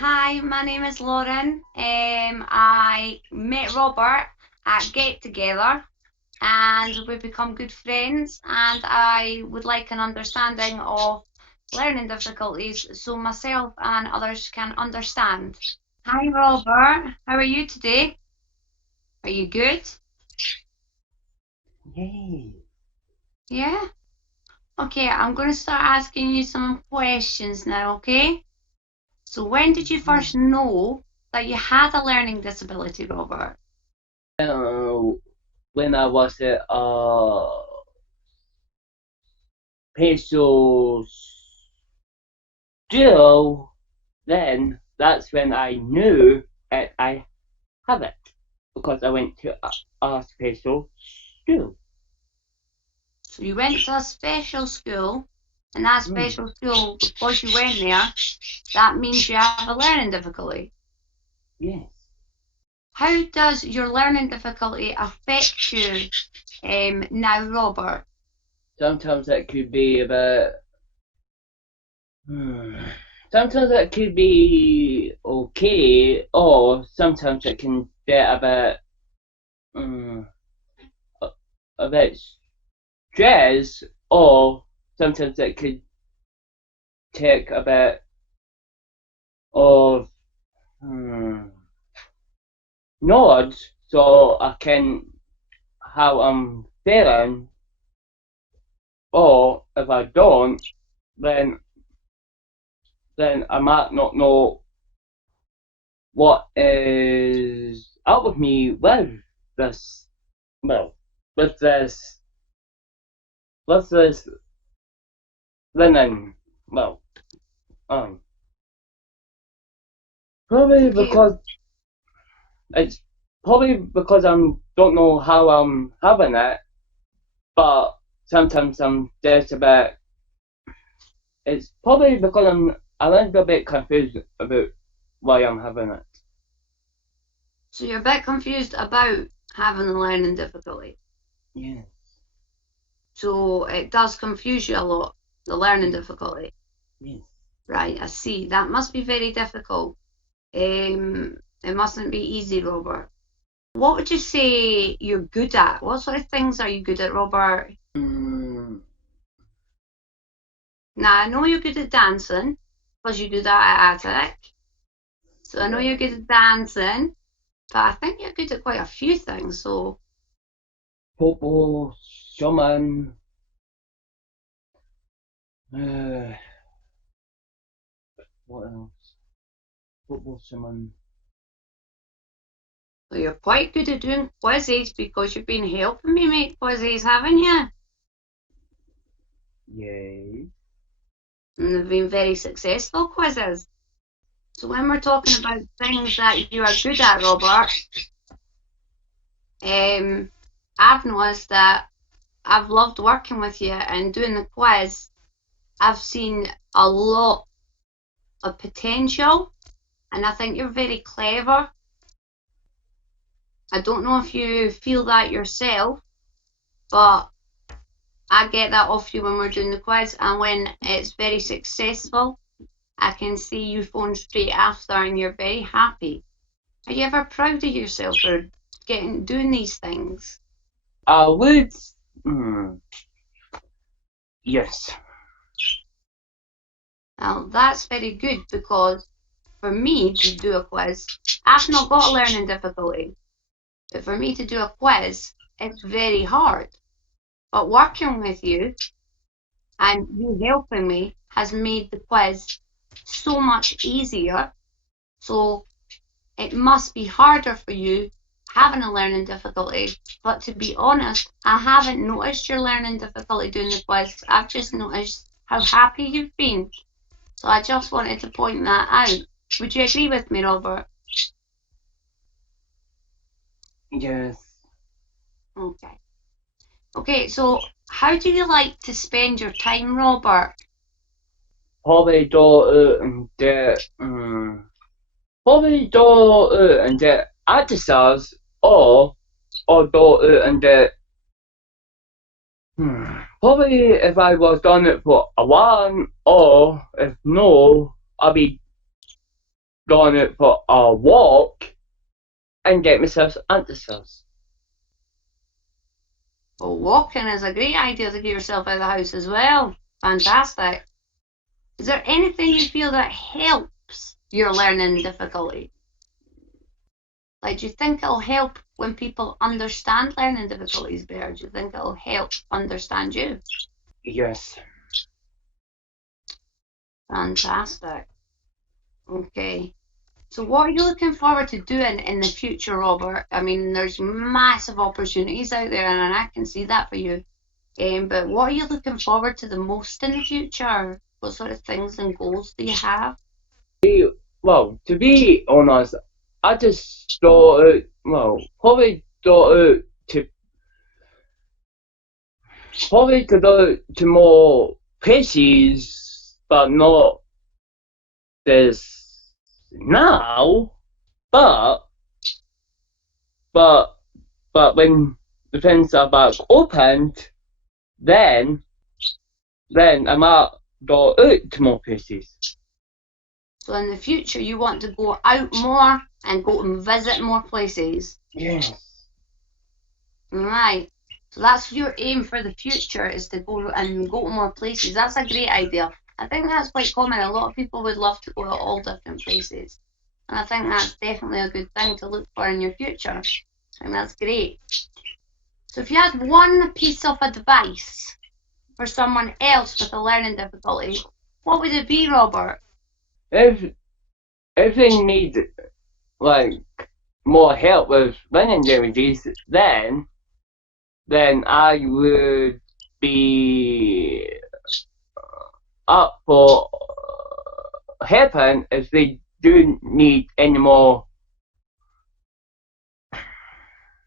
Hi, my name is Lauren. I met Robert at Get Together and we've become good friends, and I would like an understanding of learning difficulties so myself and others can understand. Hi Robert, how are you today? Are you good? Yay. Yeah? Okay, I'm going to start asking you some questions now, okay? So when did you first know that you had a learning disability, Robert? Uh, when I was at special school, then that's when I knew that I have it because I went to a special school. So you went to a special school, and that Mm. special school, because you went there, that means you have a learning difficulty. Yes. How does your learning difficulty affect you now, Robert? Sometimes it could be about. Hmm. Sometimes it could be okay, or sometimes it can get um, a bit stress, or sometimes it could take a bit of knowledge so I can how I'm feeling, or if I don't, then then I might not know what is out with me this well with this with this linen well um probably Okay, because it's probably because I don't know how I'm having it, but sometimes I'm just a bit. It's probably because I'm a little bit confused about why I'm having it. so you're a bit confused about having a learning difficulty. Yeah, So it does confuse you a lot, the learning yeah, difficulty. yes. Right, I see. That must be very difficult. It mustn't be easy, Robert. What would you say you're good at? What sort of things are you good at, Robert? Mm, Now, I know you're good at dancing because you do that at Attic. So I know you're yeah. good at dancing, but I think you're good at quite a few things. So, Football, swimming, uh, what else? Football, swimming. so you're quite good at doing quizzes because you've been helping me make quizzes, haven't you? Yay. And they've been very successful quizzes. So when we're talking about things that you are good at, Robert, um, I've noticed that I've loved working with you and doing the quiz. I've seen a lot of potential, and I think you're very clever. I don't know if you feel that yourself, but I get that off you when we're doing the quiz, and when it's very successful, I can see you phone straight after and you're very happy. Are you ever proud of yourself for doing these things? I would. Mm, yes. Now that's very good because for me to do a quiz, I've not got a learning difficulty, but for me to do a quiz, it's very hard. But working with you and you helping me has made the quiz so much easier. So it must be harder for you having a learning difficulty. But to be honest, I haven't noticed your learning difficulty doing the quiz. I've just noticed how happy you've been. So I just wanted to point that out. Would you agree with me, Robert? Yes. Okay. Okay, so how do you like to spend your time, Robert? Probably go out and get. Probably go out and get exercise, or go out and get. Probably if I was done it for a while, or if no, I'll be going out for a walk and get myself answers. Well, walking is a great idea to get yourself out of the house as well. Fantastic. Is there anything you feel that helps your learning difficulty? Like, do you think it'll help when people understand learning difficulties better? Do you think it'll help understand you? Yes. Fantastic. Okay. So what are you looking forward to doing in the future, Robert? I mean, there's massive opportunities out there, and I can see that for you. But what are you looking forward to the most in the future? What sort of things and goals do you have? Well, to be honest, I just thought out, probably thought to go to more places, but not this now. But when the things are back opened, then I might go out to more places. So in the future, you want to go out more and go and visit more places. Yes. Right. So that's your aim for the future, is to go and go to more places. That's a great idea. I think that's quite common. A lot of people would love to go to all different places. And I think that's definitely a good thing to look for in your future. I think that's great. So if you had one piece of advice for someone else with a learning difficulty, what would it be, Robert? If they need like more help with learning difficulties, then I would be up for helping if they do need any more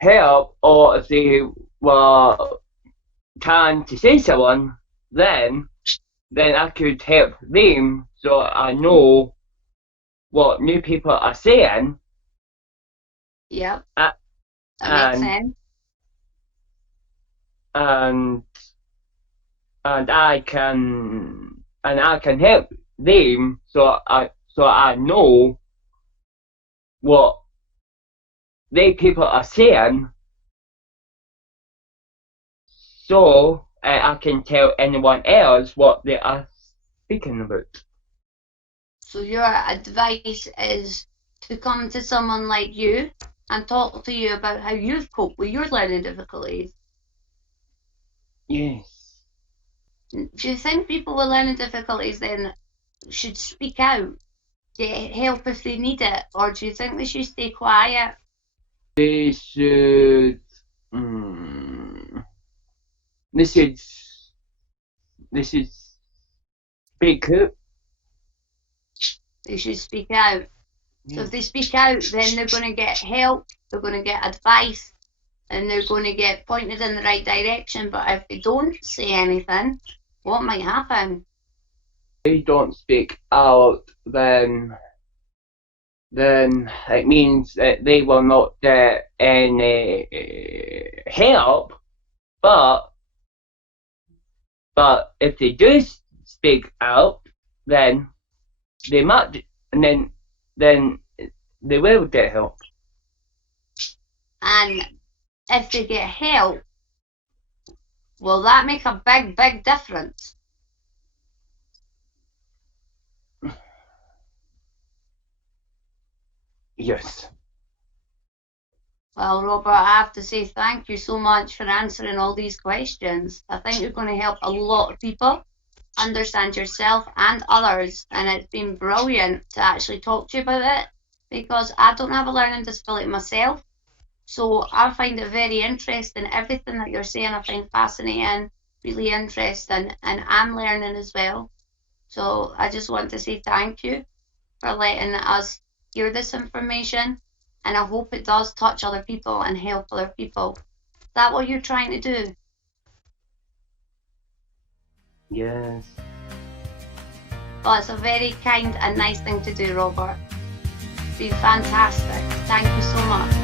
help, or if they were trying to say someone, then I could help them, so I know what new people are saying. Yep. That makes sense. And I can help them, so I know what they people are saying, so I can tell anyone else what they are speaking about. So your advice is to come to someone like you and talk to you about how you've coped with your learning difficulties. Yes. Do you think people with learning difficulties then should speak out, get help if they need it, or do you think they should stay quiet? They should. They should speak out. They should speak out. So if they speak out, then they're going to get help, they're going to get advice, and they're going to get pointed in the right direction. But if they don't say anything, what might happen? If they don't speak out, then it means that they will not get any help. But if they do speak out, then they might, and then they will get help. And if they get help, will that make a big difference? Yes. Well, Robert, I have to say thank you so much for answering all these questions. I think you're going to help a lot of people understand yourself and others, and it's been brilliant to actually talk to you about it, because I don't have a learning disability myself, so I find it very interesting. Everything that you're saying I find fascinating, really interesting, and I'm learning as well. So I just want to say thank you for letting us hear this information, and I hope it does touch other people and help other people. Is that what you're trying to do? Yes. Well, it's a very kind and nice thing to do, Robert. It's been fantastic. Thank you so much.